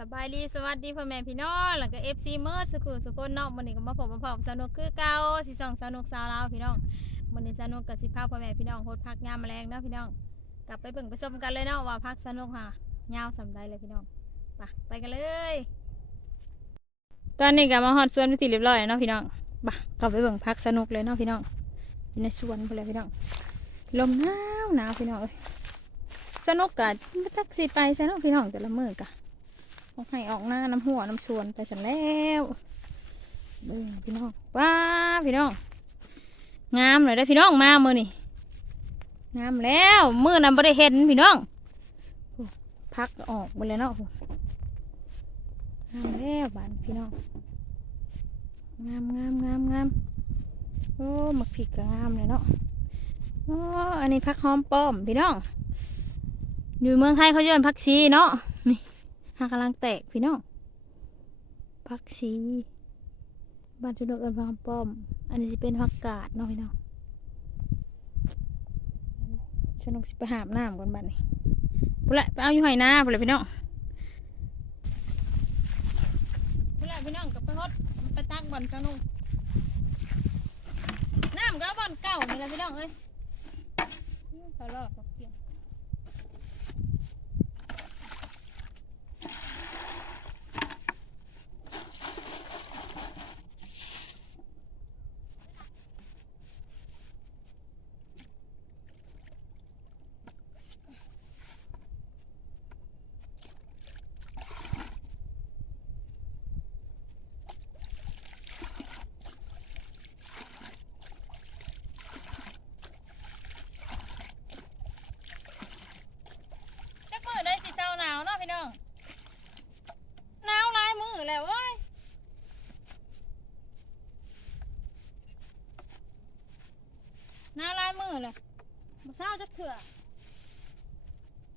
สบายดีสวัสดีพ่อแม่พี่น้องแล้วก็เอฟซีเมอร์สกุลสกุลนาะมันนี้ก็มาพบมาพบสนุกคือเก่าสิส่องสนุกสาวลาพี่น้องมันนี้สนุกกับสิพาพ่อแม่พี่น้องโคตรพักยามแมลงเนาะพี่น้องกลับไปเบิ่งไปชมกันเลยเนาะว่าพักสนุกค่ะยาวสำใดเลยพี่น้องไปไปกันเลย ตอนนี้ก็มาฮอดสวนไปนที่เรียบร้อยเนาะพี่น้องไปกลับไปเบิ่งพักสนุกเลยเนาะพี่น้องอยู่ในสวนไปเลยพี่น้องลมหนาวหนาวพี่น้องสนุกกะมาจักสิไปซะเนาะพี่น้องแต่ละมือกะ ออกให้ออกหน้าน้ำหัวน้ำชวนไปสันแล้วเบิ่งพี่น้องว้าพี่น้องงามเลยได้พี่น้องมามือนี่งามแล้วมือนั้นไม่ได้เห็นพี่น้องพักออกไปเลยเนาะงามแล้วบานพี่น้องงามงามงามงามโอ้มักผิกก็งามเลยเนาะโอ้อันนี้พักหอมป้อมพี่น้อง อยู่เมืองไทยเขาเยินพักชีเนาะนี่ หากำลังแตกพี่น้องผักชีบ้านจุดกเอินพักป้อม อันนี้จะเป็นผักกาดเนาะพี่น้องฉันต้องสิไปหามน้ำก่อนบ้านนี้พุ่นละไปเอาอยู่ไหน้าพุ่นละพี่น้องพุ่นละพี่น้องกับไปฮดไปตักบ่อนสนุกน้ำก็เอาบ่อนเก่านี่แหละพี่น้องเอ้ยเขาลอกเขาเกี่ยว จักมือได้สิเศร้าหนาวเนาะพี่น้องหนาวหลายมือแล้วเว้ยหนาวหลายมื อเลยมาเศร้าจักเถื่อ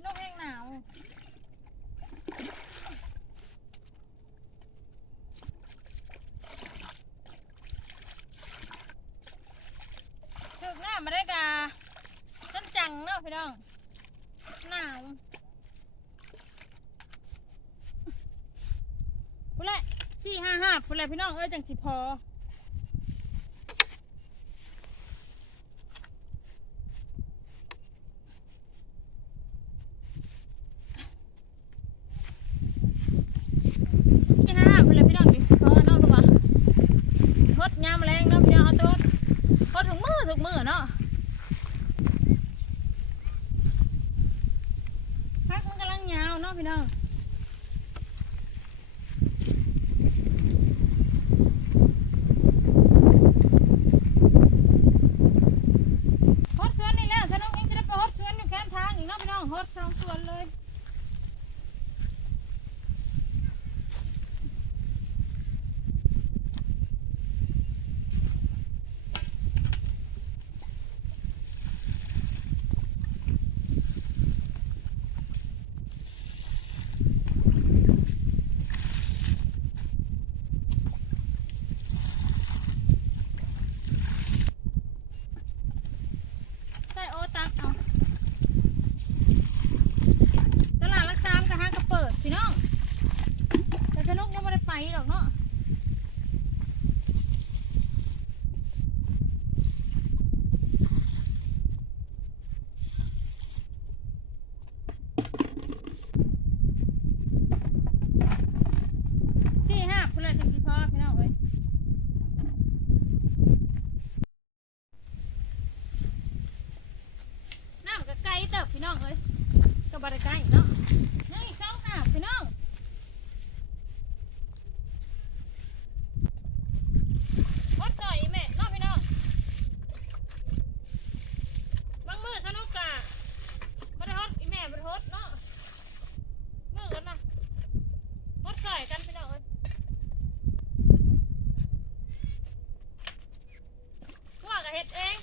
โลกแห้งหนาวถึกหน้ามาได้กาจันจังเนาะพี่น้องหนาวพุ่นแหละสี่ห้าห้าพุ่นแหละพี่น้องเอ้ยจังสิพอสี่ห้าห้าพุ่นแหละพี่น้องจังสิพอเนาะทุกคนทดยามแรงเนาะพี่น้องเอาตัวทดถุงมือถุงมือเนาะ พักมันกำลังยาว เนาะพี่น้องฮดสวนนี่แหล้วฉันน้องเองจะได้ไปฮดสวนอยู่แค่ทางอีกเนาะพี่น้องฮดสองสวนเลยใส่โอตักเอาตลาดรักษามกระห้างกระเปิดพี่น้องแต่ฉันน้องยังไม่ได้ไปหรอกเนาะสี่ห้าพุ่นเลย จังสิพอพี่น้องเอ้ยน้ำก็ไกลเติบพี่น้องเอ้ยก็บริไกลเนาะนี่สองอาบพี่น้องฮดซอยอีแม่เนาะพี่น้องบางมือสนุกกะบ่ได้ฮดอีแม่บ่ได้ฮดเนาะมือกันนะฮดซอยกันพี่น้องเอ้ยพวกก็เฮ็ดเอง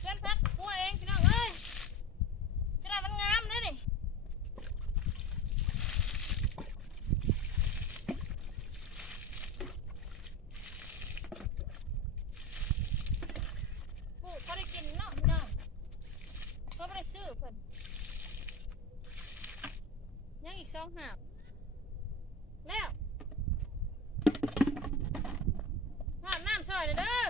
เพื่อนพักหัวเองพี่น้องเอ้ยจะได้มันงาม ช่องหาบแล้วหาบน้ำช่อยเลยเด้อ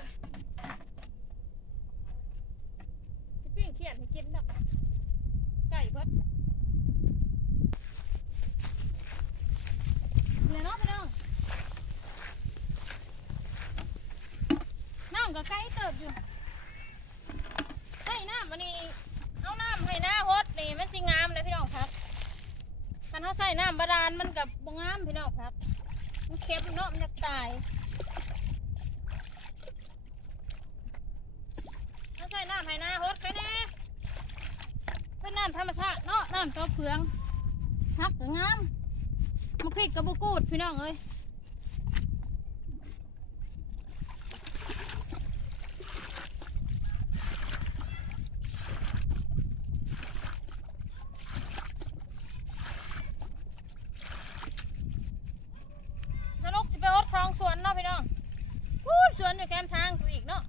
สิปิ้งเขียนให้กินดอกไก่เพิ่นเนี่ยเนาะพี่น้องน้ำก็ไก่เติบอยู่ใส่น้ำวันนี้เอาน้ำให้หน้าฮดนี่มันสิงามเลยพี่น้องครับคันเขาใส่น้ำบาดาลมันกับบ่งามพี่น้องครับ มันเค็มเนาะมันจะตายเขาใส่น้ำให้หน้าฮดไปแน่เป็นน้ำธรรมชาติเนาะน้ำตัวเพืองฮักก็งามมาพริกกับบุกูดพี่น้องเอ้ยสนุกจะไปฮดสองสวนเนาะพี่น้องพูดสวนอยู่แค มทางกูอีกเนาะ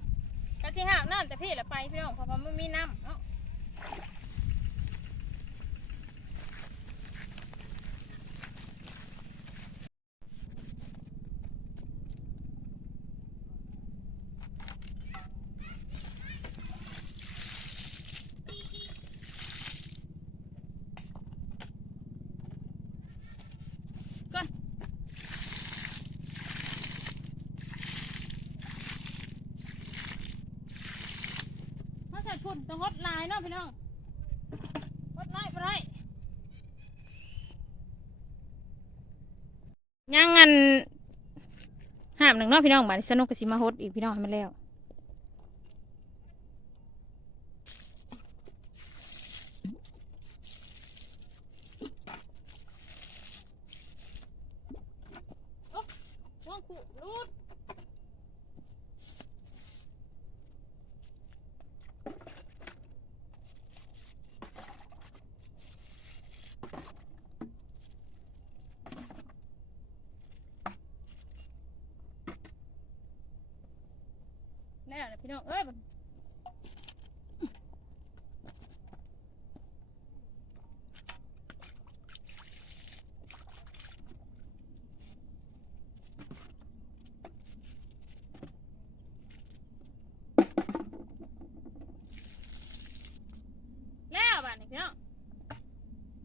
กะสิหากน้ำแต่พี่ละไปพี่น้องเพราะว่ามันมีน้ำเนาะ ก่อนเขา ใส่ฝุ่นต้องฮดลายเนาะพี่น้องฮดลายไปไรยังงันห้ามหนึ่งเนาะพี่น้องบาดนี้สนุกกับสิมาฮดอีกพี่น้องให้มันแล้วางขู่รูด แล้วนะพี่น้องเอ้ยบัดแล้วบ้านนี้พี่น้อง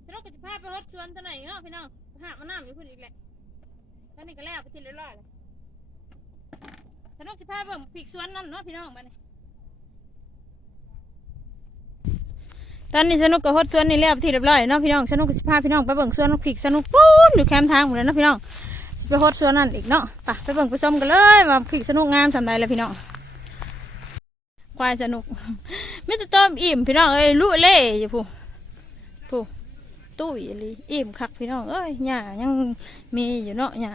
สนุกกับสิพาไปฮดสวนตัวไหนเนาะพี่น้องหามาน้ำอยู่พุ่นอีกแหละตอนนี้ก็แล้วไปทีเรียบร้อยแล้ว สนุกสิพาเบิ่งผีกสวนนั่นเนาะพี่น้องบ้านนี้ตอนนี้สนุกกับฮดสวนนี่แล้วไปที่เรียบร้อยเนาะพี่น้องสนุกกับสิพาพี่น้องไปเบิ่งสวนนกพริกสนุกปูนอยู่แคมป์ทางหมดเลยเนาะพี่น้องสิไปฮดสวนนั่นอีกเนาะไปไปเบิ่งไปชมกันเลยว่าพริกสนุกงามสำใดเลยพี่น้องควายสนุกไมิตรต้มอิ่มพี่น้องเอ้ยลุเล่อยู่ผู้ผู้ตุ้ยอีหลีอิ่มคักพี่น้องเอ้ยหญ้ายังมีอยู่เนาะหญ้า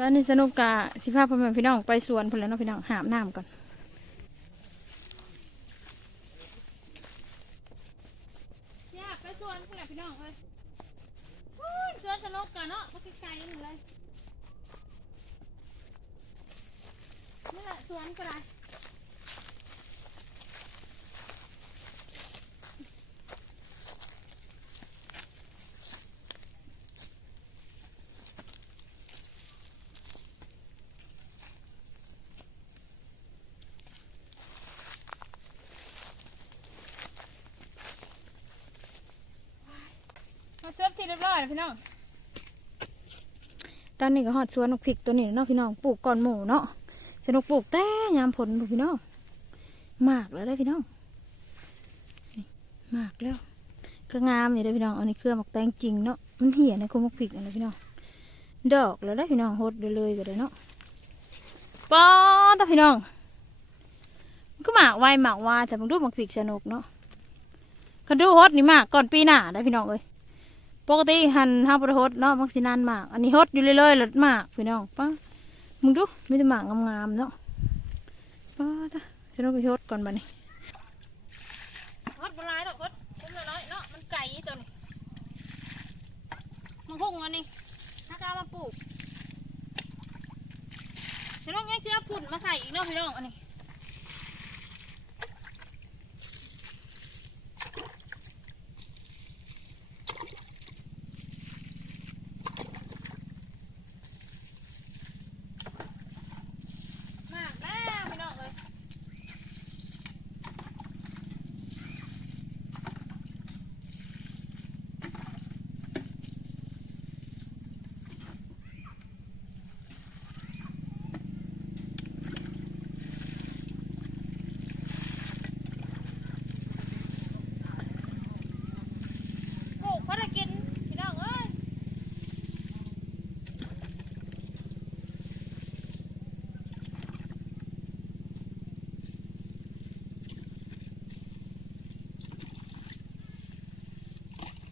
ตอนนี้สนุกกะสิภาพ่อแม่พี่น้องไปสวนพุ่นแล้วเนาะพี่น้องหามน้ำก่อนอยากไปสวนคุณแหละพี่น้องเอ้ยอู้ยสวนสนุกกันเนาะพักไกลๆหนึ่งเลยนี่แหละสวนก็ได้มาเสิร์ฟที่เรีย บร้อยแล้วพี่น้อง ตอนนี้ก็หอดสวนนกพริกตัวนี้เนาะพี่น้องปลูกก่อนหมูเนาะสนุกปลูกแต่ยามผลดูพี่น้องมากแล้วได้พี่น้องมากแล้วก็งามอยู่ได้พี่น้องอันนี้เครือหมักแตงจริงเนาะมันเหี่ยนโคมกพริกอันนี้พี่น้องดอกแล้วได้พี่น้องหดเลยเลยก็ได้เนาะป้อตาพี่น้องก็หมากไวหมากวาแต่มันดูหมักพริกสนุกเนาะคันดูฮดนี่มากก่อนปีหน้าได้พี่น้องเอ้ย ปกติหันห้าประทดเนาะมักสินานมาก อันนี้ฮดอยู่เรื่อยๆหลดมากพี่น้องป้ามึงดูมีแต่หมากงามๆเนาะป้าตาฉันต้องไปฮดก่อนบัดนี้ฮดบลายดอกฮดคุ้มน้อยเนาะมันไก่ตัวนี้มันพุ่งอันนี้ถ้ากล้ามาปลูกฉันต้องยังเชื่อผุ่นมาใส่อีกเนาะพี่น้องอันนี้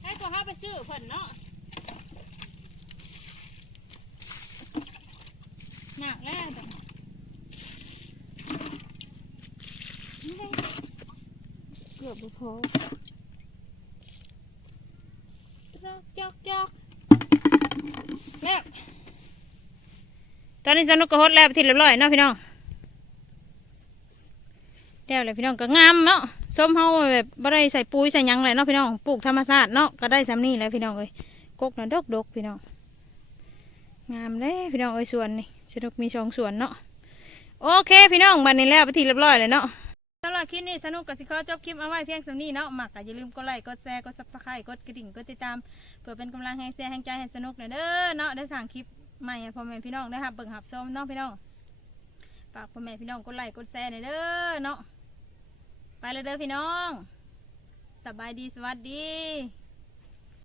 ให้ตัวห้า ไปซื้อเพิ่นเนาะหนักแรกเกือบพอจอกจอกจอกแล้วตอนนี้สนุกก็ฮดแล้วไปทีเรียบร้อยเนาะพี่น้องแล้วเลยพี่น้องก็งามเนาะ ส้มเฮาแบบบ่ได้ใส่ปุ๋ยใส่หยังเลยเนาะพี่น้องปลูกธรรมชาติเนาะก็ได้ซ้ำนี่แหล้วพี่น้องเอ้ยกกนะดกดกๆพี่น้องงามเลยพี่น้องเอ้ยสวนนี่สนุกมีสองสวนเนาะโอเค พี่น้องบันนี้แล้วไปทีเรียบร้อยเลยเนาะสำหรับคลิปนี้สนุกกับสิขอจบคลิปเอาไว้เพียงสำนี้เนาะหมักก็อย่าลืมกดไลค์กดแชร์กดซับสไครต์กดกระดิ่งกดติดตามเพื่อเป็นกำลังให้เสียแห่งใจให้สนุกเลยเด้อเนาะได้สั่งคลิปใหม่ให้พ่อแม่พี่น้องได้ครับเบิ่งหับส้มเนาะพี่น้องฝากพ่อแม่พี่น้องกดไลค์กดแชร์หน่อยเด้อเนาะ ไปเลยเด้อพี่น้อง สบายดีสวัสดี